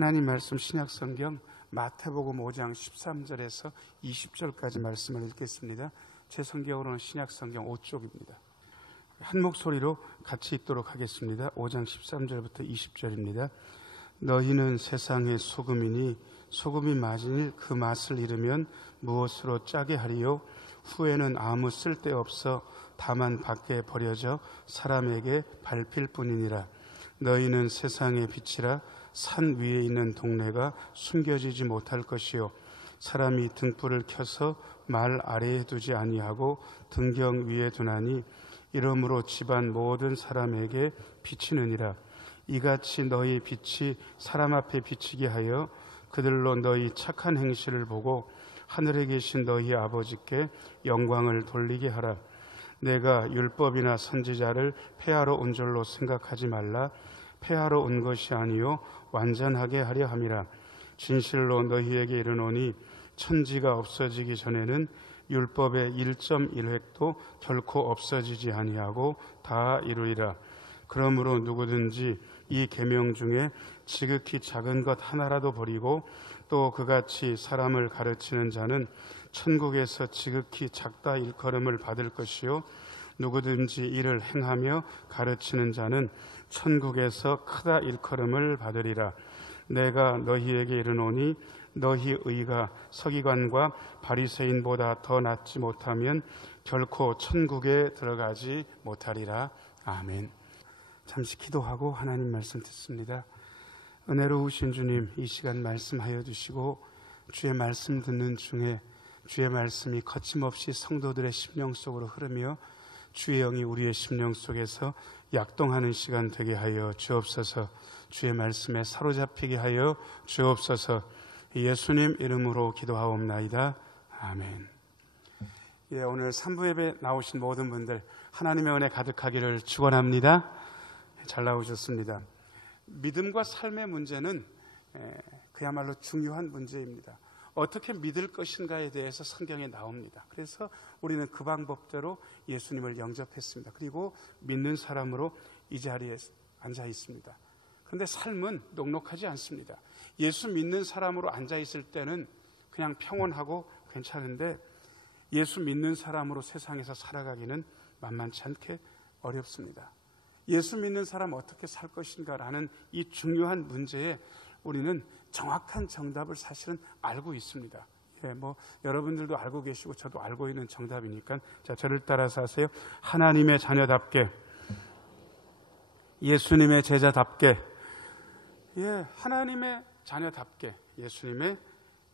하나님 말씀 신약성경 마태복음 5장 13절에서 20절까지 말씀을 읽겠습니다. 제 성경으로는 신약성경 5쪽입니다. 한 목소리로 같이 읽도록 하겠습니다. 5장 13절부터 20절입니다. 너희는 세상의 소금이니 소금이 만일 그 맛을 잃으면 무엇으로 짜게 하리요? 후에는 아무 쓸데없어 다만 밖에 버려져 사람에게 밟힐 뿐이니라. 너희는 세상의 빛이라. 산 위에 있는 동네가 숨겨지지 못할 것이요 사람이 등불을 켜서 말 아래에 두지 아니하고 등경 위에 두나니 이러므로 집안 모든 사람에게 비치느니라. 이같이 너희 빛이 사람 앞에 비치게 하여 그들로 너희 착한 행실을 보고 하늘에 계신 너희 아버지께 영광을 돌리게 하라. 내가 율법이나 선지자를 폐하러 온 줄로 생각하지 말라. 폐하러 온 것이 아니요 완전하게 하려 함이라. 진실로 너희에게 이르노니 천지가 없어지기 전에는 율법의 1.1획도 결코 없어지지 아니하고 다 이루리라. 그러므로 누구든지 이 계명 중에 지극히 작은 것 하나라도 버리고 또 그같이 사람을 가르치는 자는 천국에서 지극히 작다 일컬음을 받을 것이요 누구든지 이를 행하며 가르치는 자는 천국에서 크다 일컬음을 받으리라. 내가 너희에게 이르노니 너희 의가 서기관과 바리새인보다 더 낫지 못하면 결코 천국에 들어가지 못하리라. 아멘. 잠시 기도하고 하나님 말씀 듣습니다. 은혜로우신 주님, 이 시간 말씀하여 주시고 주의 말씀 듣는 중에 주의 말씀이 거침없이 성도들의 심령 속으로 흐르며 주의 영이 우리의 심령 속에서 약동하는 시간 되게 하여 주옵소서. 주의 말씀에 사로잡히게 하여 주옵소서. 예수님 이름으로 기도하옵나이다. 아멘. 예, 오늘 3부 예배 나오신 모든 분들 하나님의 은혜 가득하기를 축원합니다. 잘 나오셨습니다. 믿음과 삶의 문제는 그야말로 중요한 문제입니다. 어떻게 믿을 것인가에 대해서 성경에 나옵니다. 그래서 우리는 그 방법대로 예수님을 영접했습니다. 그리고 믿는 사람으로 이 자리에 앉아 있습니다. 그런데 삶은 녹록하지 않습니다. 예수 믿는 사람으로 앉아 있을 때는 그냥 평온하고 괜찮은데 예수 믿는 사람으로 세상에서 살아가기는 만만치 않게 어렵습니다. 예수 믿는 사람 어떻게 살 것인가라는 이 중요한 문제에 우리는 정확한 정답을 사실은 알고 있습니다. 예, 여러분들도 알고 계시고 저도 알고 있는 정답이니까 자, 저를 따라서 하세요. 하나님의 자녀답게, 예수님의 제자답게, 예, 하나님의 자녀답게, 예수님의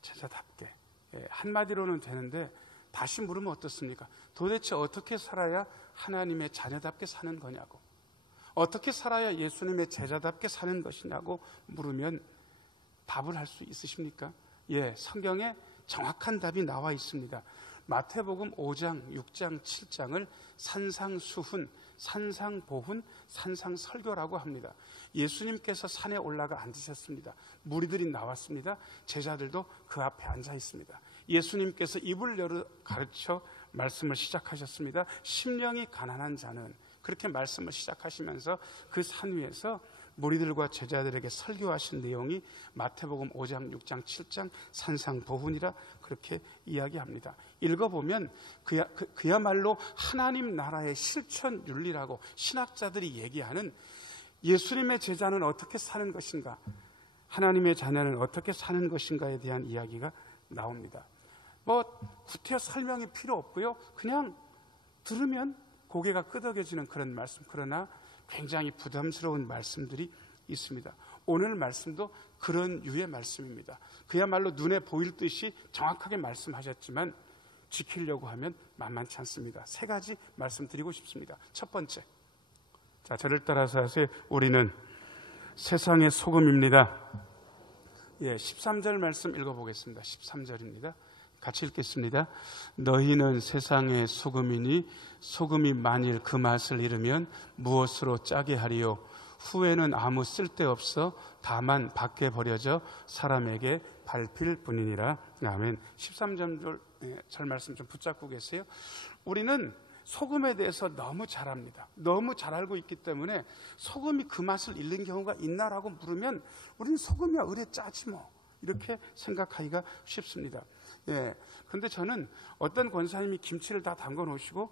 제자답게. 예, 한마디로는 되는데 다시 물으면 어떻습니까? 도대체 어떻게 살아야 하나님의 자녀답게 사는 거냐고, 어떻게 살아야 예수님의 제자답게 사는 것이냐고 물으면 답을 할 수 있으십니까? 예, 성경에 정확한 답이 나와 있습니다. 마태복음 5장, 6장, 7장을 산상수훈, 산상보훈, 산상설교라고 합니다. 예수님께서 산에 올라가 앉으셨습니다. 무리들이 나왔습니다. 제자들도 그 앞에 앉아 있습니다. 예수님께서 입을 열어 가르쳐 말씀을 시작하셨습니다. 심령이 가난한 자는, 그렇게 말씀을 시작하시면서 그 산 위에서 무리들과 제자들에게 설교하신 내용이 마태복음 5장, 6장, 7장 산상보훈이라 그렇게 이야기합니다. 읽어보면 그야말로 하나님 나라의 실천 윤리라고 신학자들이 얘기하는 예수님의 제자는 어떻게 사는 것인가, 하나님의 자녀는 어떻게 사는 것인가에 대한 이야기가 나옵니다. 구태여 설명이 필요 없고요. 그냥 들으면 고개가 끄덕여지는 그런 말씀, 그러나 굉장히 부담스러운 말씀들이 있습니다. 오늘 말씀도 그런 유의 말씀입니다. 그야말로 눈에 보일 듯이 정확하게 말씀하셨지만 지키려고 하면 만만치 않습니다. 3가지 말씀드리고 싶습니다. 첫 번째, 자, 저를 따라서 하세요. 우리는 세상의 소금입니다. 예, 13절 말씀 읽어보겠습니다. 13절입니다. 같이 읽겠습니다. 너희는 세상의 소금이니 소금이 만일 그 맛을 잃으면 무엇으로 짜게 하리요? 후에는 아무 쓸데없어 다만 밖에 버려져 사람에게 밟힐 뿐이니라. 아멘. 13절 말씀 좀 붙잡고 계세요. 우리는 소금에 대해서 너무 잘 압니다. 너무 잘 알고 있기 때문에 소금이 그 맛을 잃는 경우가 있나라고 물으면 우리는 소금이야 의뢰 짜지 뭐 이렇게 생각하기가 쉽습니다. 예, 근데 저는 어떤 권사님이 김치를 다 담궈 놓으시고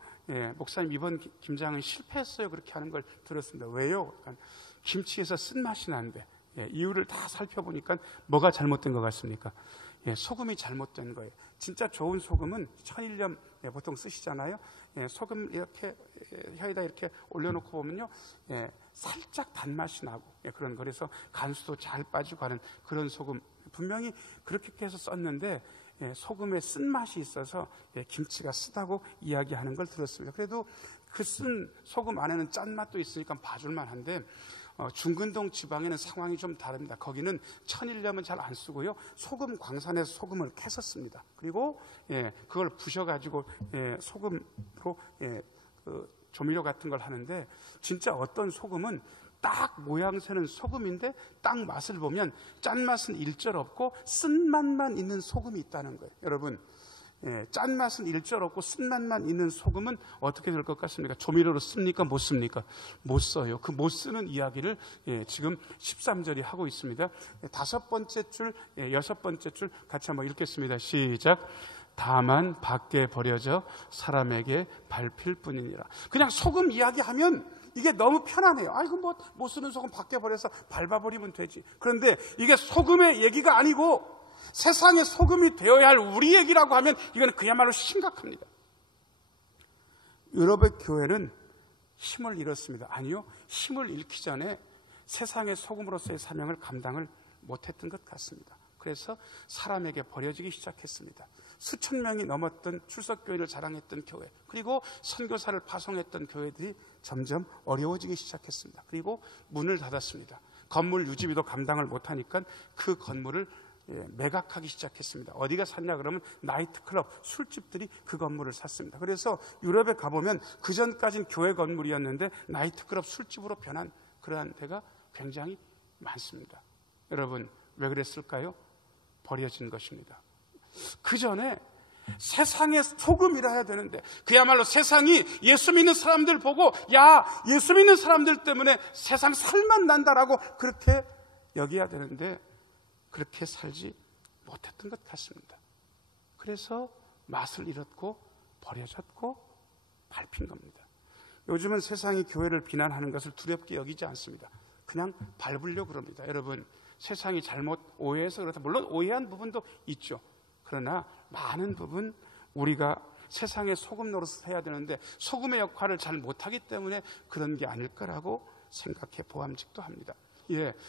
목사님 이번 김장은 실패했어요 그렇게 하는 걸 들었습니다. 왜요? 그러니까 김치에서 쓴맛이 나는데 이유를 다 살펴보니까 뭐가 잘못된 것 같습니까? 소금이 잘못된 거예요. 진짜 좋은 소금은 천일염 보통 쓰시잖아요. 소금 이렇게 혀에다 이렇게 올려놓고 보면요, 살짝 단맛이 나고 그런 그래서 간수도 잘 빠지고 하는 그런 소금 분명히 그렇게 해서 썼는데 소금에 쓴맛이 있어서 김치가 쓰다고 이야기하는 걸 들었습니다. 그래도 그 쓴 소금 안에는 짠맛도 있으니까 봐줄만 한데 중근동 지방에는 상황이 좀 다릅니다. 거기는 천일염은 잘 안 쓰고요. 소금 광산에서 소금을 캐서 씁니다. 그리고 그걸 부셔가지고 소금으로 조미료 같은 걸 하는데 진짜 어떤 소금은 딱 모양새는 소금인데 딱 맛을 보면 짠맛은 일절 없고 쓴맛만 있는 소금이 있다는 거예요. 여러분 짠맛은 일절 없고 쓴맛만 있는 소금은 어떻게 될 것 같습니까? 조미료로 씁니까? 못 씁니까? 못 써요. 그 못 쓰는 이야기를 지금 13절이 하고 있습니다. 5번째 줄, 6번째 줄 같이 한번 읽겠습니다. 시작. 다만 밖에 버려져 사람에게 밟힐 뿐이니라. 그냥 소금 이야기하면 이게 너무 편하네요. 아이고 못 쓰는 소금 밖에 버려서 밟아버리면 되지. 그런데 이게 소금의 얘기가 아니고 세상의 소금이 되어야 할 우리 얘기라고 하면 이거는 그야말로 심각합니다. 유럽의 교회는 힘을 잃었습니다. 아니요, 힘을 잃기 전에 세상의 소금으로서의 사명을 감당을 못했던 것 같습니다. 그래서 사람에게 버려지기 시작했습니다. 수천 명이 넘었던 출석교회를 자랑했던 교회, 그리고 선교사를 파송했던 교회들이 점점 어려워지기 시작했습니다. 그리고 문을 닫았습니다. 건물 유지비도 감당을 못하니까 그 건물을 매각하기 시작했습니다. 어디가 샀냐 그러면 나이트클럽, 술집들이 그 건물을 샀습니다. 그래서 유럽에 가보면 그전까지는 교회 건물이었는데 나이트클럽, 술집으로 변한 그러한 데가 굉장히 많습니다. 여러분 왜 그랬을까요? 버려진 것입니다. 그 전에 세상의 소금이라 해야 되는데 그야말로 세상이 예수 믿는 사람들 보고 야 예수 믿는 사람들 때문에 세상 살만 난다라고 그렇게 여겨야 되는데 그렇게 살지 못했던 것 같습니다. 그래서 맛을 잃었고 버려졌고 밟힌 겁니다. 요즘은 세상이 교회를 비난하는 것을 두렵게 여기지 않습니다. 그냥 밟으려고 그럽니다. 여러분 세상이 잘못 오해해서 그렇다. 물론 오해한 부분도 있죠. 그러나 많은 부분 우리가 세상의 소금 노릇을 해야 되는데 소금의 역할을 잘 못하기 때문에 그런 게 아닐 거라고 생각해 보암직도 합니다.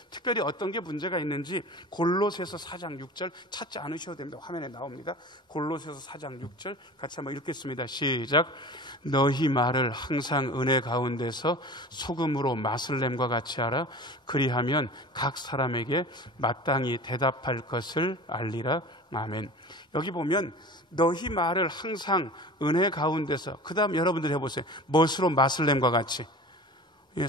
특별히 어떤 게 문제가 있는지 골로새서 4장 6절 찾지 않으셔도 됩니다. 화면에 나옵니다. 골로새서 4장 6절 같이 한번 읽겠습니다. 시작. 너희 말을 항상 은혜 가운데서 소금으로 맛을 냄과 같이 하라. 그리하면 각 사람에게 마땅히 대답할 것을 알리라. 아멘. 여기 보면 너희 말을 항상 은혜 가운데서, 그 다음 여러분들 해보세요. 무엇으로 맛을 냄과 같이?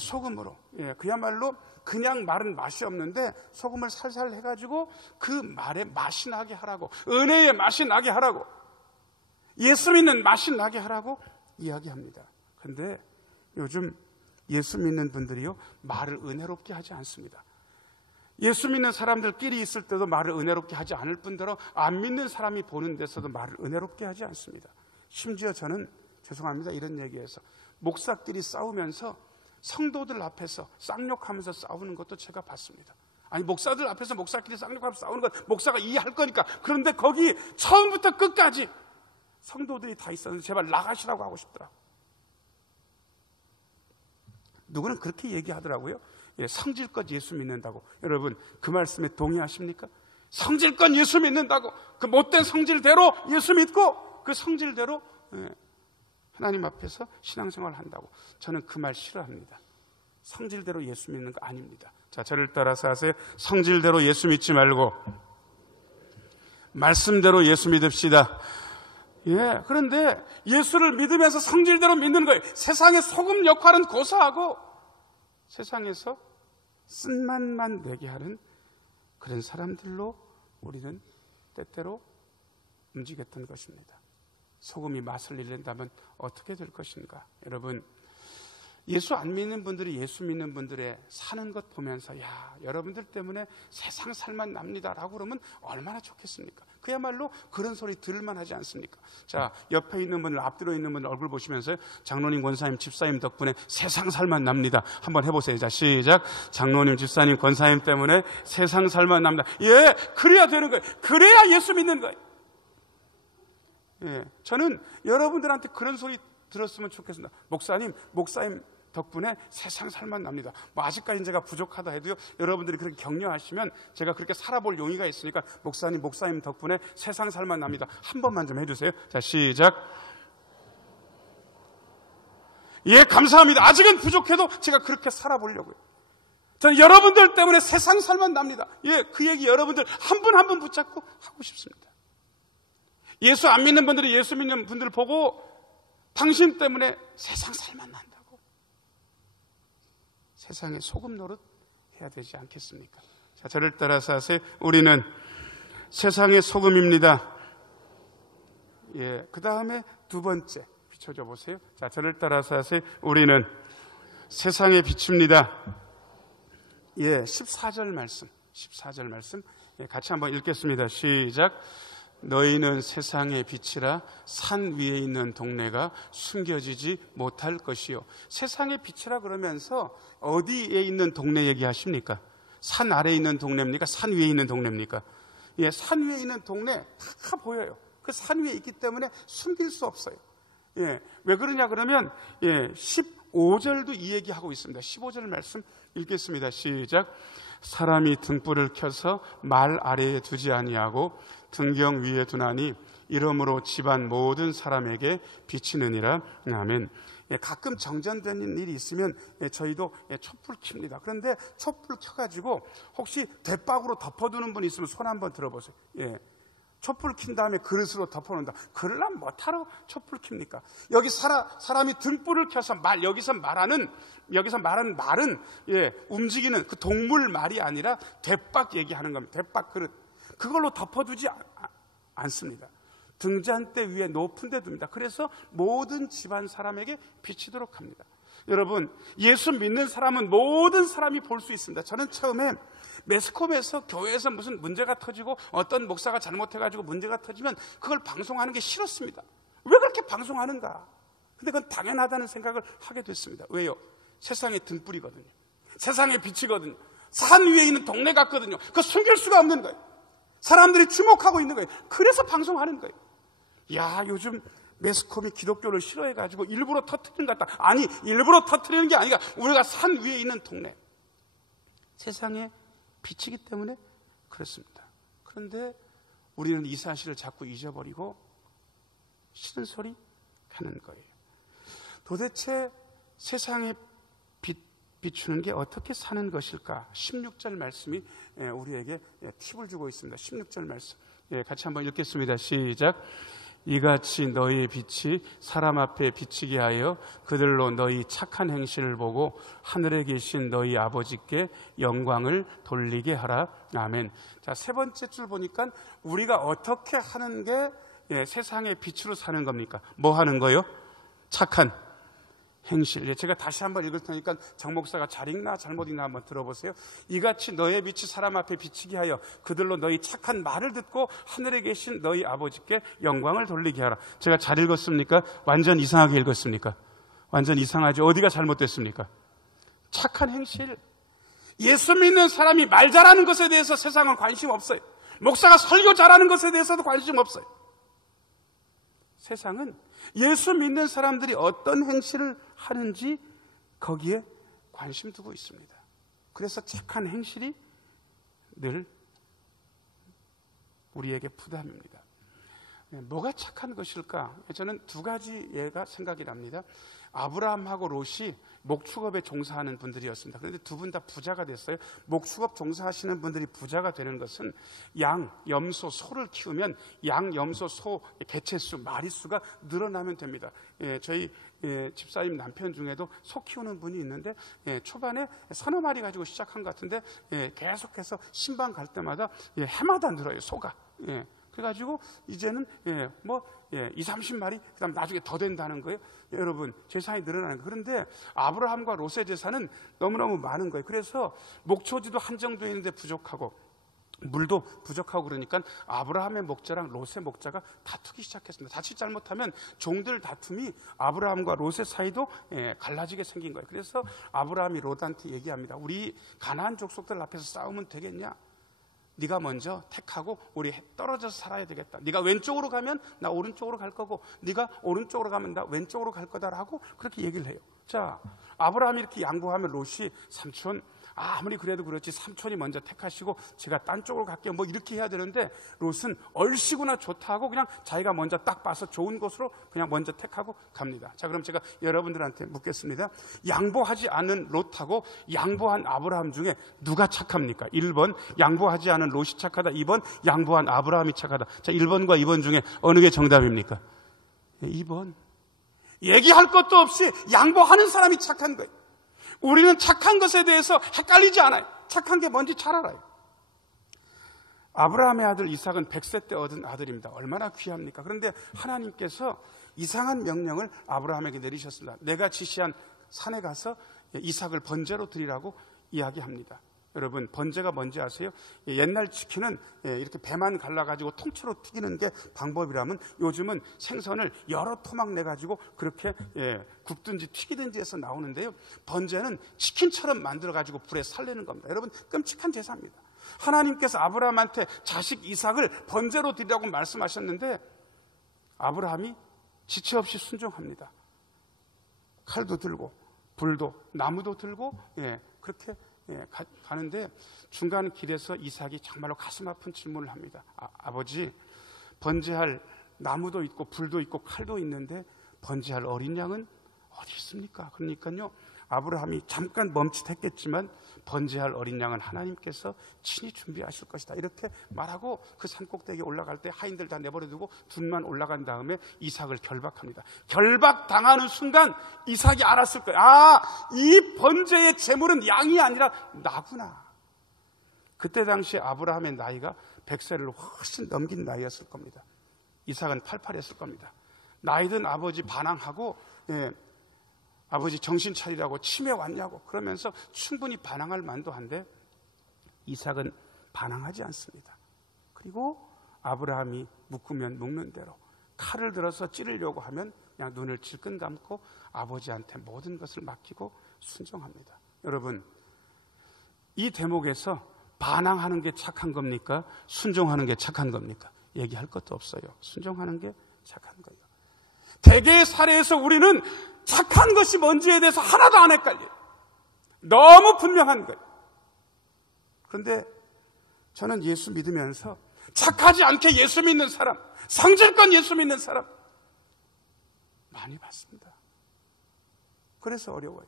소금으로. 그야말로 그냥 말은 맛이 없는데 소금을 살살 해가지고 그 말에 맛이 나게 하라고, 은혜의 맛이 나게 하라고, 예수 믿는 맛이 나게 하라고 이야기합니다. 그런데 요즘 예수 믿는 분들이요 말을 은혜롭게 하지 않습니다. 예수 믿는 사람들끼리 있을 때도 말을 은혜롭게 하지 않을 뿐더러 안 믿는 사람이 보는 데서도 말을 은혜롭게 하지 않습니다. 심지어 저는 죄송합니다 이런 얘기해서 목사끼리 싸우면서 성도들 앞에서 쌍욕하면서 싸우는 것도 제가 봤습니다. 아니 목사들 앞에서 목사끼리 쌍욕하면서 싸우는 건 목사가 이해할 거니까. 그런데 거기 처음부터 끝까지 성도들이 다 있었는데 제발 나가시라고 하고 싶더라. 누구는 그렇게 얘기하더라고요. 성질껏 예수 믿는다고. 여러분 그 말씀에 동의하십니까? 성질껏 예수 믿는다고, 그 못된 성질대로 예수 믿고 그 성질대로 하나님 앞에서 신앙생활을 한다고. 저는 그 말 싫어합니다. 성질대로 예수 믿는 거 아닙니다. 자, 저를 따라서 하세요. 성질대로 예수 믿지 말고 말씀대로 예수 믿읍시다. 그런데 예수를 믿으면서 성질대로 믿는 거예요. 세상의 소금 역할은 고사하고 세상에서 쓴맛만 내게 하는 그런 사람들로 우리는 때때로 움직였던 것입니다. 소금이 맛을 잃는다면 어떻게 될 것인가? 여러분, 예수 안 믿는 분들이 예수 믿는 분들의 사는 것 보면서 야, 여러분들 때문에 세상 살만 납니다라고 그러면 얼마나 좋겠습니까? 그야말로 그런 소리 들을만 하지 않습니까? 자, 옆에 있는 분들, 앞뒤로 있는 분들 얼굴 보시면서 장로님, 권사님, 집사님 덕분에 세상 살만 납니다. 한번 해보세요. 자, 시작. 장로님, 집사님, 권사님 때문에 세상 살만 납니다. 예, 그래야 되는 거예요. 그래야 예수 믿는 거예요. 예, 저는 여러분들한테 그런 소리 들었으면 좋겠습니다. 목사님 덕분에 세상 살만 납니다. 뭐 아직까지 제가 부족하다 해도요, 여러분들이 그렇게 격려하시면 제가 그렇게 살아볼 용의가 있으니까 목사님 덕분에 세상 살만 납니다. 한 번만 좀 해주세요. 자, 시작. 예, 감사합니다. 아직은 부족해도 제가 그렇게 살아보려고요. 저는 여러분들 때문에 세상 살만 납니다. 예, 그 얘기 여러분들 한 분 한 분 붙잡고 하고 싶습니다. 예수 안 믿는 분들이 예수 믿는 분들을 보고 당신 때문에 세상 살만 난다고. 세상에 소금 노릇 해야 되지 않겠습니까? 자, 저를 따라서 하세요. 우리는 세상의 소금입니다. 예, 그 다음에 두 번째 비춰줘 보세요. 자, 저를 따라서 하세요. 우리는 세상의 빛입니다. 예, 14절 말씀 예, 같이 한번 읽겠습니다. 시작. 너희는 세상의 빛이라 산 위에 있는 동네가 숨겨지지 못할 것이요. 세상의 빛이라 그러면서 어디에 있는 동네 얘기하십니까? 산 아래에 있는 동네입니까? 산 위에 있는 동네입니까? 예, 산 위에 있는 동네 다 보여요. 그 산 위에 있기 때문에 숨길 수 없어요. 예, 왜 그러냐 그러면 15절도 이 얘기하고 있습니다. 15절 말씀 읽겠습니다. 시작. 사람이 등불을 켜서 말 아래에 두지 아니하고 등경 위에 두나니 이러므로 집안 모든 사람에게 비치느니라. 아멘. 예, 가끔 정전되는 일이 있으면 저희도 촛불 켭니다. 그런데 촛불 켜가지고 혹시 대박으로 덮어두는 분이 있으면 손 한번 들어보세요. 예, 촛불 킨 다음에 그릇으로 덮어놓는다. 그러려면 뭐하러 촛불 킵니까? 여기 사람이 등불을 켜서 여기서 말하는 말은 움직이는 그 동물 말이 아니라 대박 얘기하는 겁니다. 대박 그릇. 그걸로 덮어두지 않습니다. 등잔대 위에 높은 데 둡니다. 그래서 모든 집안 사람에게 비치도록 합니다. 여러분, 예수 믿는 사람은 모든 사람이 볼 수 있습니다. 저는 처음에 매스컴에서 교회에서 무슨 문제가 터지고 어떤 목사가 잘못해가지고 문제가 터지면 그걸 방송하는 게 싫었습니다. 왜 그렇게 방송하는가? 근데 그건 당연하다는 생각을 하게 됐습니다. 왜요? 세상의 등불이거든요. 세상의 빛이거든요. 산 위에 있는 동네 같거든요. 그거 숨길 수가 없는 거예요. 사람들이 주목하고 있는 거예요. 그래서 방송하는 거예요. 야, 요즘 매스컴이 기독교를 싫어해가지고 일부러 터뜨리는 것 같다. 아니, 일부러 터뜨리는 게 아니라 우리가 산 위에 있는 동네, 세상에 빛이기 때문에 그렇습니다. 그런데 우리는 이 사실을 자꾸 잊어버리고 싫은 소리 하는 거예요. 도대체 세상에 비추는 게 어떻게 사는 것일까? 16절 말씀이 우리에게 팁을 주고 있습니다. 16절 말씀 같이 한번 읽겠습니다. 시작. 이같이 너희의 빛이 사람 앞에 비치게 하여 그들로 너희 착한 행실을 보고 하늘에 계신 너희 아버지께 영광을 돌리게 하라. 아멘. 자, 세 번째 줄 보니까 우리가 어떻게 하는 게 세상의 빛으로 사는 겁니까? 뭐 하는 거요? 착한 행실. 제가 다시 한번 읽을 테니까 정 목사가 잘 읽나 잘못 읽나 한번 들어보세요. 이같이 너의 빛이 사람 앞에 비치게 하여 그들로 너희 착한 말을 듣고 하늘에 계신 너희 아버지께 영광을 돌리게 하라. 제가 잘 읽었습니까? 완전 이상하게 읽었습니까? 완전 이상하죠. 어디가 잘못됐습니까? 착한 행실. 예수 믿는 사람이 말 잘하는 것에 대해서 세상은 관심 없어요. 목사가 설교 잘하는 것에 대해서도 관심 없어요. 세상은 예수 믿는 사람들이 어떤 행실을 하는지 거기에 관심 두고 있습니다. 그래서 착한 행실이 늘 우리에게 부담입니다. 뭐가 착한 것일까? 저는 두 가지 예가 생각이 납니다. 아브라함하고 롯이 목축업에 종사하는 분들이었습니다. 그런데 두 분 다 부자가 됐어요. 목축업 종사하시는 분들이 부자가 되는 것은 양, 염소, 소를 키우면 양, 염소, 소 개체수, 마리수가 늘어나면 됩니다. 저희 집사님 남편 중에도 소 키우는 분이 있는데 초반에 서너 마리 가지고 시작한 것 같은데 계속해서 신방 갈 때마다 해마다 늘어요, 소가. 그래가지고 이제는 20-30마리 그다음 나중에 더 된다는 거예요. 여러분, 재산이 늘어나는 거예요. 그런데 아브라함과 롯의 재산은 너무너무 많은 거예요. 그래서 목초지도 한정되어 있는데 부족하고 물도 부족하고 그러니까 아브라함의 목자랑 롯의 목자가 다투기 시작했습니다. 자칫 잘못하면 종들 다툼이 아브라함과 롯의 사이도 갈라지게 생긴 거예요. 그래서 아브라함이 롯한테 얘기합니다. 우리 가나안 족속들 앞에서 싸우면 되겠냐? 네가 먼저 택하고 우리 떨어져서 살아야 되겠다. 네가 왼쪽으로 가면 나 오른쪽으로 갈 거고 네가 오른쪽으로 가면 나 왼쪽으로 갈 거다라고 그렇게 얘기를 해요. 자, 아브라함이 이렇게 양보하면 롯이 삼촌 아무리 그래도 그렇지 삼촌이 먼저 택하시고 제가 딴 쪽으로 갈게요. 뭐 이렇게 해야 되는데 롯은 얼씨구나 좋다고 그냥 자기가 먼저 딱 봐서 좋은 곳으로 그냥 먼저 택하고 갑니다. 자, 그럼 제가 여러분들한테 묻겠습니다. 양보하지 않은 롯하고 양보한 아브라함 중에 누가 착합니까? 1번 양보하지 않은 롯이 착하다. 2번 양보한 아브라함이 착하다. 자, 1번과 2번 중에 어느 게 정답입니까? 2번. 얘기할 것도 없이 양보하는 사람이 착한 거예요. 우리는 착한 것에 대해서 헷갈리지 않아요. 착한 게 뭔지 잘 알아요. 아브라함의 아들 이삭은 100세 때 얻은 아들입니다. 얼마나 귀합니까? 그런데 하나님께서 이상한 명령을 아브라함에게 내리셨습니다. 내가 지시한 산에 가서 이삭을 번제로 드리라고 이야기합니다. 여러분, 번제가 뭔지 아세요? 옛날 치킨은 이렇게 배만 갈라가지고 통째로 튀기는 게 방법이라면 요즘은 생선을 여러 토막 내가지고 그렇게 굽든지 튀기든지 해서 나오는데요. 번제는 치킨처럼 만들어가지고 불에 살리는 겁니다. 여러분, 끔찍한 제사입니다. 하나님께서 아브라함한테 자식 이삭을 번제로 드리라고 말씀하셨는데 아브라함이 지체 없이 순종합니다. 칼도 들고 불도 나무도 들고 그렇게 가는데 중간 길에서 이삭이 정말로 가슴 아픈 질문을 합니다. 아버지, 번제할 나무도 있고 불도 있고 칼도 있는데 번제할 어린 양은 어디 있습니까? 그러니까요, 아브라함이 잠깐 멈칫했겠지만 번제할 어린 양은 하나님께서 친히 준비하실 것이다 이렇게 말하고 그 산꼭대기에 올라갈 때 하인들 다 내버려두고 둘만 올라간 다음에 이삭을 결박합니다. 결박당하는 순간 이삭이 알았을 거예요. 이 번제의 제물은 양이 아니라 나구나. 그때 당시 아브라함의 나이가 100세를 훨씬 넘긴 나이였을 겁니다. 이삭은 팔팔했을 겁니다. 나이든 아버지 반항하고 아버지 정신 차리라고 치매 왔냐고 그러면서 충분히 반항할 만도 한데 이삭은 반항하지 않습니다. 그리고 아브라함이 묶으면 묶는 대로 칼을 들어서 찌르려고 하면 그냥 눈을 질끈 감고 아버지한테 모든 것을 맡기고 순종합니다. 여러분, 이 대목에서 반항하는 게 착한 겁니까? 순종하는 게 착한 겁니까? 얘기할 것도 없어요. 순종하는 게 착한 거예요. 대개의 사례에서 우리는 착한 것이 뭔지에 대해서 하나도 안 헷갈려요. 너무 분명한 거예요. 그런데 저는 예수 믿으면서 착하지 않게 예수 믿는 사람, 성질껏 예수 믿는 사람 많이 봤습니다. 그래서 어려워요.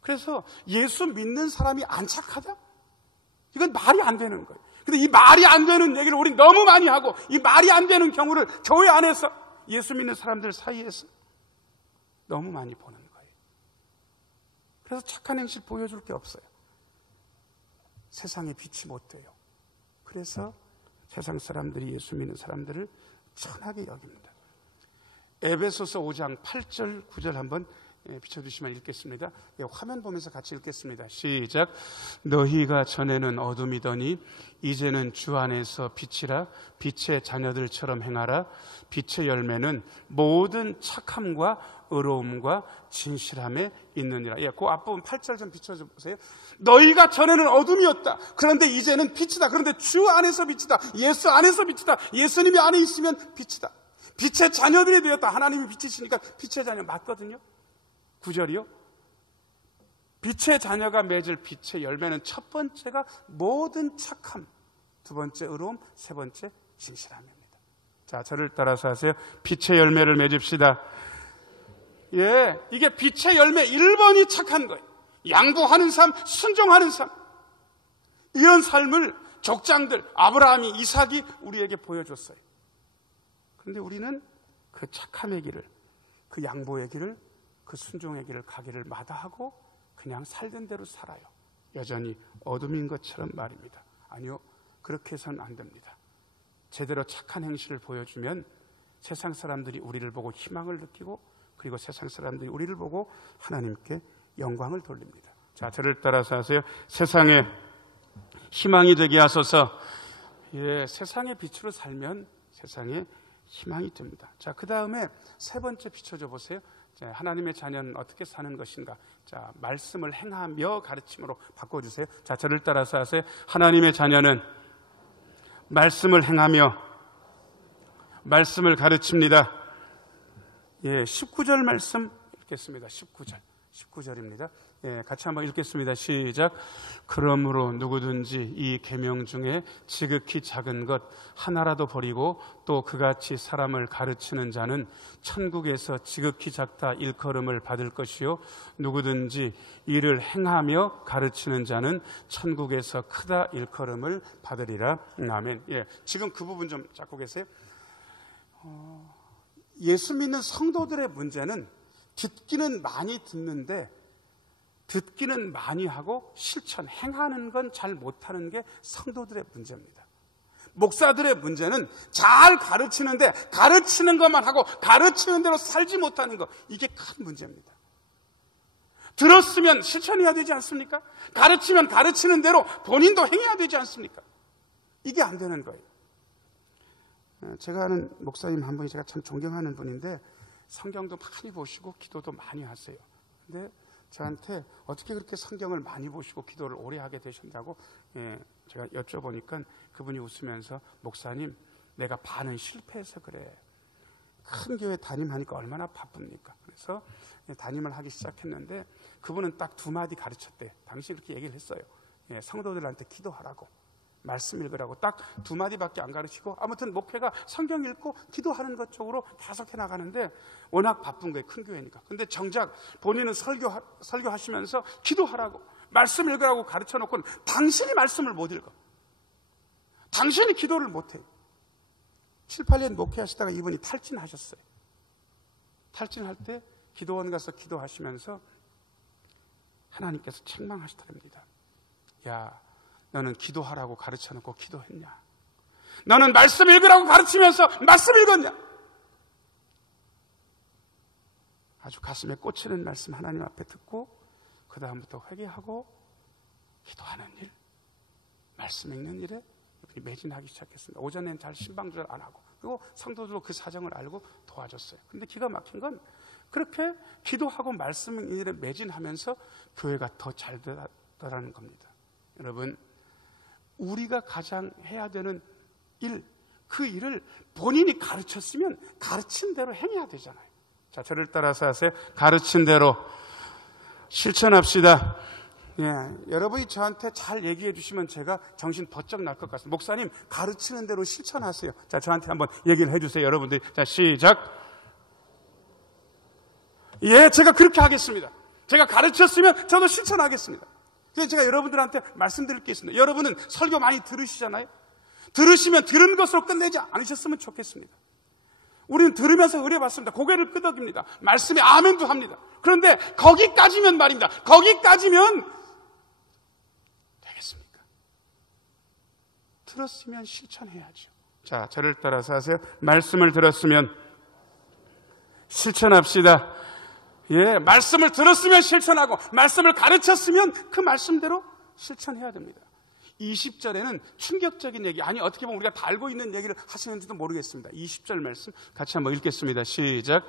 그래서 예수 믿는 사람이 안 착하다? 이건 말이 안 되는 거예요. 근데 이 말이 안 되는 얘기를 우리 너무 많이 하고 이 말이 안 되는 경우를 교회 안에서 예수 믿는 사람들 사이에서 너무 많이 보는 거예요. 그래서 착한 행실 보여줄 게 없어요. 세상에 빛이 못 돼요. 그래서 세상 사람들이 예수 믿는 사람들을 천하게 여깁니다. 에베소서 5장 8절 9절 한번 비춰주시면 읽겠습니다. 화면 보면서 같이 읽겠습니다. 시작. 너희가 전에는 어둠이더니 이제는 주 안에서 빛이라. 빛의 자녀들처럼 행하라. 빛의 열매는 모든 착함과 의로움과 진실함에 있느니라. 그 앞부분 8절 좀 비춰주세요. 너희가 전에는 어둠이었다. 그런데 이제는 빛이다. 그런데 주 안에서 빛이다. 예수 안에서 빛이다. 예수님이 안에 있으면 빛이다. 빛의 자녀들이 되었다. 하나님이 빛이시니까 빛의 자녀 맞거든요. 9절이요. 빛의 자녀가 맺을 빛의 열매는 첫 번째가 모든 착함, 두 번째 의로움, 세 번째 진실함입니다. 자, 저를 따라서 하세요. 빛의 열매를 맺읍시다. 이게 빛의 열매 1번이 착한 거예요. 양보하는 삶, 순종하는 삶. 이런 삶을 족장들, 아브라함이, 이삭이 우리에게 보여줬어요. 그런데 우리는 그 착함의 길을, 그 양보의 길을, 그 순종의 길을 가기를 마다하고 그냥 살던 대로 살아요. 여전히 어둠인 것처럼 말입니다. 아니요, 그렇게 해서는 안 됩니다. 제대로 착한 행실을 보여주면 세상 사람들이 우리를 보고 희망을 느끼고, 그리고 세상 사람들이 우리를 보고 하나님께 영광을 돌립니다. 자, 저를 따라서 하세요. 세상에 희망이 되게 하소서. 예, 세상의 빛으로 살면 세상에 희망이 됩니다. 자, 그 다음에 세 번째 비춰줘 보세요. 자, 하나님의 자녀는 어떻게 사는 것인가? 자, 말씀을 행하며 가르침으로 바꿔주세요. 자, 저를 따라서 하세요. 하나님의 자녀는 말씀을 행하며 말씀을 가르칩니다. 예, 19절 말씀 읽겠습니다. 19절입니다. 예, 같이 한번 읽겠습니다. 시작. 그러므로 누구든지 이 계명 중에 지극히 작은 것 하나라도 버리고 또 그같이 사람을 가르치는 자는 천국에서 지극히 작다 일컬음을 받을 것이요, 누구든지 이를 행하며 가르치는 자는 천국에서 크다 일컬음을 받으리라. 아멘. 예, 지금 그 부분 좀 잡고 계세요. 예수 믿는 성도들의 문제는 듣기는 많이 듣는데, 듣기는 많이 하고 실천, 행하는 건 잘 못하는 게 성도들의 문제입니다. 목사들의 문제는 잘 가르치는데 가르치는 것만 하고 가르치는 대로 살지 못하는 것, 이게 큰 문제입니다. 들었으면 실천해야 되지 않습니까? 가르치면 가르치는 대로 본인도 행해야 되지 않습니까? 이게 안 되는 거예요. 제가 아는 목사님 한 분이 제가 참 존경하는 분인데 성경도 많이 보시고 기도도 많이 하세요. 근데 저한테 어떻게 그렇게 성경을 많이 보시고 기도를 오래 하게 되셨냐고 제가 여쭤보니까 그분이 웃으면서, 목사님, 내가 반은 실패해서 그래. 큰 교회 담임하니까 얼마나 바쁩니까? 그래서 담임을 하기 시작했는데 그분은 딱 2마디 가르쳤대. 당시 그렇게 얘기를 했어요. 성도들한테 기도하라고, 말씀 읽으라고 딱 2마디밖에 안 가르치고, 아무튼 목회가 성경 읽고 기도하는 것 쪽으로 계속 해나가는데 워낙 바쁜 거예요. 큰 교회니까. 근데 정작 본인은 설교하시면서 기도하라고, 말씀 읽으라고 가르쳐 놓고는 당신이 말씀을 못 읽어. 당신이 기도를 못 해요. 7, 8년 목회하시다가 이분이 탈진하셨어요. 탈진할 때 기도원 가서 기도하시면서 하나님께서 책망하시더랍니다. 야, 너는 기도하라고 가르쳐놓고 기도했냐? 너는 말씀 읽으라고 가르치면서 말씀 읽었냐? 아주 가슴에 꽂히는 말씀 하나님 앞에 듣고 그 다음부터 회개하고 기도하는 일, 말씀 읽는 일에 이분이 매진하기 시작했습니다. 오전엔 잘 신방조절 안 하고, 그리고 성도들도 그 사정을 알고 도와줬어요. 근데 기가 막힌 건 그렇게 기도하고 말씀 읽는 일에 매진하면서 교회가 더 잘 되더라는 겁니다. 여러분, 우리가 가장 해야 되는 일, 그 일을 본인이 가르쳤으면 가르친 대로 행해야 되잖아요. 자, 저를 따라서 하세요. 가르친 대로 실천합시다. 예, 여러분이 저한테 잘 얘기해 주시면 제가 정신 번쩍 날 것 같습니다. 목사님, 가르치는 대로 실천하세요. 자, 저한테 한번 얘기를 해 주세요. 여러분들이. 자, 시작. 예, 제가 그렇게 하겠습니다. 제가 가르쳤으면 저도 실천하겠습니다. 그래서 제가 여러분들한테 말씀드릴 게 있습니다. 여러분은 설교 많이 들으시잖아요. 들으시면 들은 것으로 끝내지 않으셨으면 좋겠습니다. 우리는 들으면서 의뢰받습니다. 고개를 끄덕입니다. 말씀에 아멘도 합니다. 그런데 거기까지면 말입니다. 거기까지면 되겠습니까? 들었으면 실천해야죠. 자, 저를 따라서 하세요. 말씀을 들었으면 실천합시다. 예, 말씀을 들었으면 실천하고, 말씀을 가르쳤으면 그 말씀대로 실천해야 됩니다. 20절에는 충격적인 얘기, 아니 어떻게 보면 우리가 다 알고 있는 얘기를 하시는지도 모르겠습니다. 20절 말씀 같이 한번 읽겠습니다. 시작.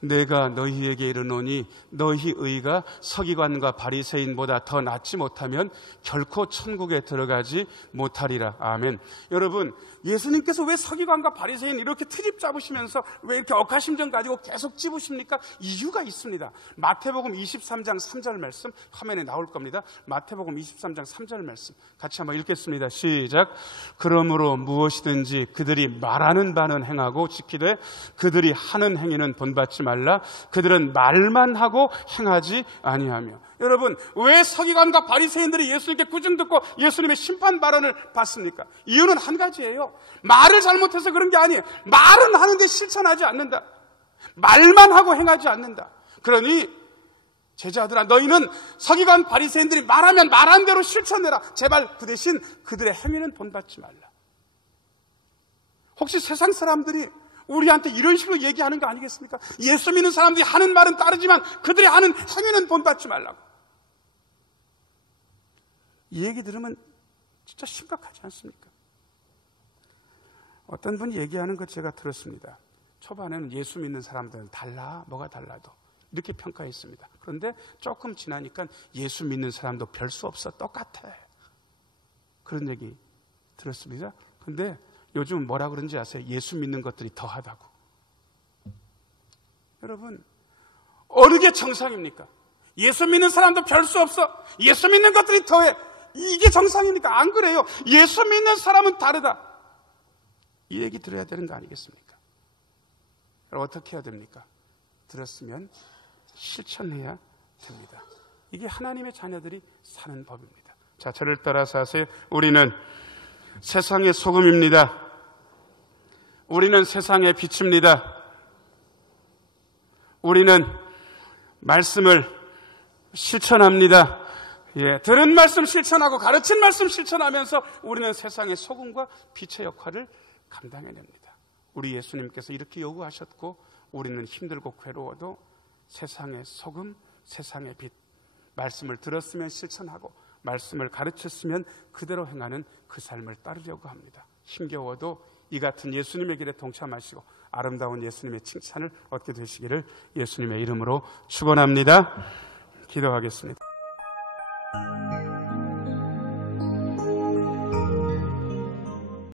내가 너희에게 이르노니 너희 의가 서기관과 바리새인보다 더 낫지 못하면 결코 천국에 들어가지 못하리라. 아멘. 여러분, 예수님께서 왜 서기관과 바리새인 이렇게 트집 잡으시면서 왜 이렇게 억하심정 가지고 계속 찝으십니까? 이유가 있습니다. 마태복음 23장 3절 말씀 화면에 나올 겁니다. 마태복음 23장 3절 말씀 같이 한번 읽겠습니다. 시작. 그러므로 무엇이든지 그들이 말하는 바는 행하고 지키되 그들이 하는 행위는 본받지 말라. 그들은 말만 하고 행하지 아니하며. 여러분, 왜 서기관과 바리새인들이 예수님께 꾸중 듣고 예수님의 심판 발언을 받습니까? 이유는 한 가지예요. 말을 잘못해서 그런 게 아니에요. 말은 하는데 실천하지 않는다. 말만 하고 행하지 않는다. 그러니 제자들아, 너희는 서기관 바리새인들이 말하면 말한 대로 실천해라. 제발 그 대신 그들의 행위는 본받지 말라. 혹시 세상 사람들이 우리한테 이런 식으로 얘기하는 거 아니겠습니까? 예수 믿는 사람들이 하는 말은 따르지만 그들이 하는 행위는 본받지 말라고. 이 얘기 들으면 진짜 심각하지 않습니까? 어떤 분이 얘기하는 거 제가 들었습니다. 초반에는 예수 믿는 사람들은 달라, 뭐가 달라도 이렇게 평가했습니다. 그런데 조금 지나니까 예수 믿는 사람도 별 수 없어, 똑같아. 그런 얘기 들었습니다. 그런데 요즘 뭐라 그런지 아세요? 예수 믿는 것들이 더하다고. 여러분, 어느 게 정상입니까? 예수 믿는 사람도 별 수 없어. 예수 믿는 것들이 더해. 이게 정상입니까? 안 그래요. 예수 믿는 사람은 다르다. 이 얘기 들어야 되는 거 아니겠습니까? 그럼 어떻게 해야 됩니까? 들었으면 실천해야 됩니다. 이게 하나님의 자녀들이 사는 법입니다. 자, 저를 따라서 하세요. 우리는 세상의 소금입니다. 우리는 세상의 빛입니다. 우리는 말씀을 실천합니다. 들은 말씀 실천하고 가르친 말씀 실천하면서 우리는 세상의 소금과 빛의 역할을 감당해냅니다. 우리 예수님께서 이렇게 요구하셨고 우리는 힘들고 괴로워도 세상의 소금, 세상의 빛, 말씀을 들었으면 실천하고 말씀을 가르쳤으면 그대로 행하는 그 삶을 따르려고 합니다. 힘겨워도 이 같은 예수님의 길에 동참하시고 아름다운 예수님의 칭찬을 얻게 되시기를 예수님의 이름으로 축원합니다. 기도하겠습니다.